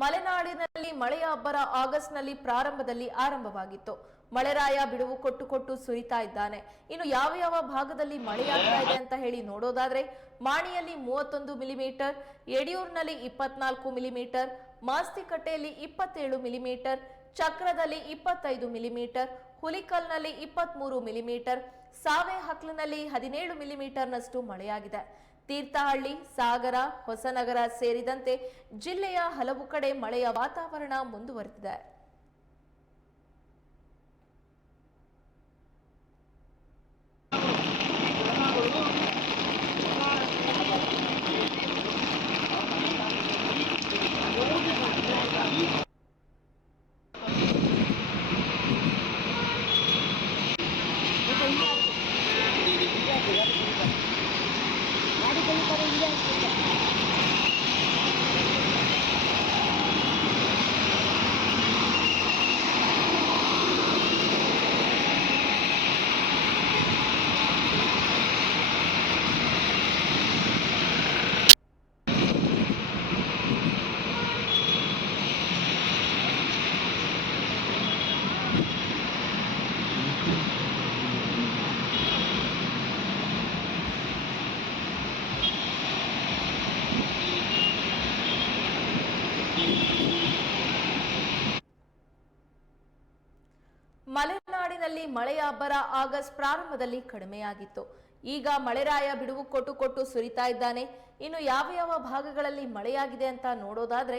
ಮಲೆನಾಡಿನಲ್ಲಿ ಮಳೆಯ ಅಬ್ಬರ ಆಗಸ್ಟ್ನಲ್ಲಿ ಪ್ರಾರಂಭದಲ್ಲಿ ಆರಂಭವಾಗಿತ್ತು. ಮಳೆರಾಯ ಬಿಡುವು ಕೊಟ್ಟು ಸುರಿತಾ ಇದ್ದಾನೆ. ಇನ್ನು ಯಾವ ಯಾವ ಭಾಗದಲ್ಲಿ ಮಳೆಯಾಗ್ತಾ ಇದೆ ಅಂತ ಹೇಳಿ ನೋಡೋದಾದ್ರೆ, ಮಾಣಿಯಲ್ಲಿ 31 ಮಿಲಿಮೀಟರ್, ಯಡಿಯೂರಿನಲ್ಲಿ 24 ಮಿಲಿಮೀಟರ್, ಮಾಸ್ತಿಕಟ್ಟೆಯಲ್ಲಿ 27 ಮಿಲಿಮೀಟರ್, ಚಕ್ರದಲ್ಲಿ 25 ಮಿಲಿಮೀಟರ್, ಹುಲಿಕಲ್ನಲ್ಲಿ 23 ಮಿಲಿಮೀಟರ್, ಸಾವೆಹಕ್ಲಿನಲ್ಲಿ 17 ಮಿಲಿಮೀಟರ್ನಷ್ಟು ಮಳೆಯಾಗಿದೆ. ತೀರ್ಥಹಳ್ಳಿ, ಸಾಗರ, ಹೊಸನಗರ ಸೇರಿದಂತೆ ಜಿಲ್ಲೆಯ ಹಲವು ಕಡೆ ಮಳೆಯ ವಾತಾವರಣ ಮುಂದುವರೆದಿದೆ. ಮಲೆನಾಡಿನಲ್ಲಿ ಮಳೆಯ ಅಬ್ಬರ ಆಗಸ್ಟ್ ಪ್ರಾರಂಭದಲ್ಲಿ ಕಡಿಮೆಯಾಗಿತ್ತು. ಈಗ ಮಳೆರಾಯ ಬಿಡುವು ಕೊಟ್ಟು ಸುರಿತಾ ಇದ್ದಾನೆ. ಇನ್ನು ಯಾವ ಯಾವ ಭಾಗಗಳಲ್ಲಿ ಮಳೆಯಾಗಿದೆ ಅಂತ ನೋಡೋದಾದ್ರೆ,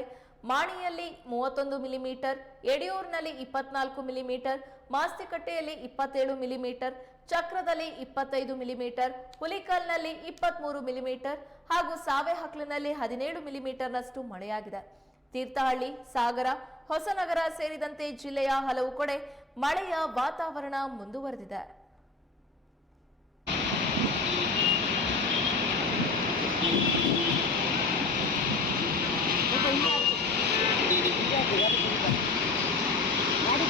ಮಾಣಿಯಲ್ಲಿ 31 ಮಿಲಿಮೀಟರ್, ಯಡಿಯೂರಿನಲ್ಲಿ 24 ಮಿಲಿಮೀಟರ್, ಮಾಸ್ತಿಕಟ್ಟೆಯಲ್ಲಿ 27 ಮಿಲಿಮೀಟರ್, ಚಕ್ರದಲ್ಲಿ 25 ಮಿಲಿಮೀಟರ್, ಹುಲಿಕಲ್ನಲ್ಲಿ 23 ಮಿಲಿಮೀಟರ್ ಹಾಗೂ ಸಾವೆಹಕ್ಲಿನಲ್ಲಿ 17 ಮಿಲಿಮೀಟರ್ನಷ್ಟು ಮಳೆಯಾಗಿದೆ. ತೀರ್ಥಹಳ್ಳಿ, ಸಾಗರ, ಹೊಸನಗರ ಸೇರಿದಂತೆ ಜಿಲ್ಲೆಯ ಹಲವು ಕಡೆ ಮಳೆಯ ವಾತಾವರಣ ಮುಂದುವರೆದಿದೆ. ಗಾಡಿ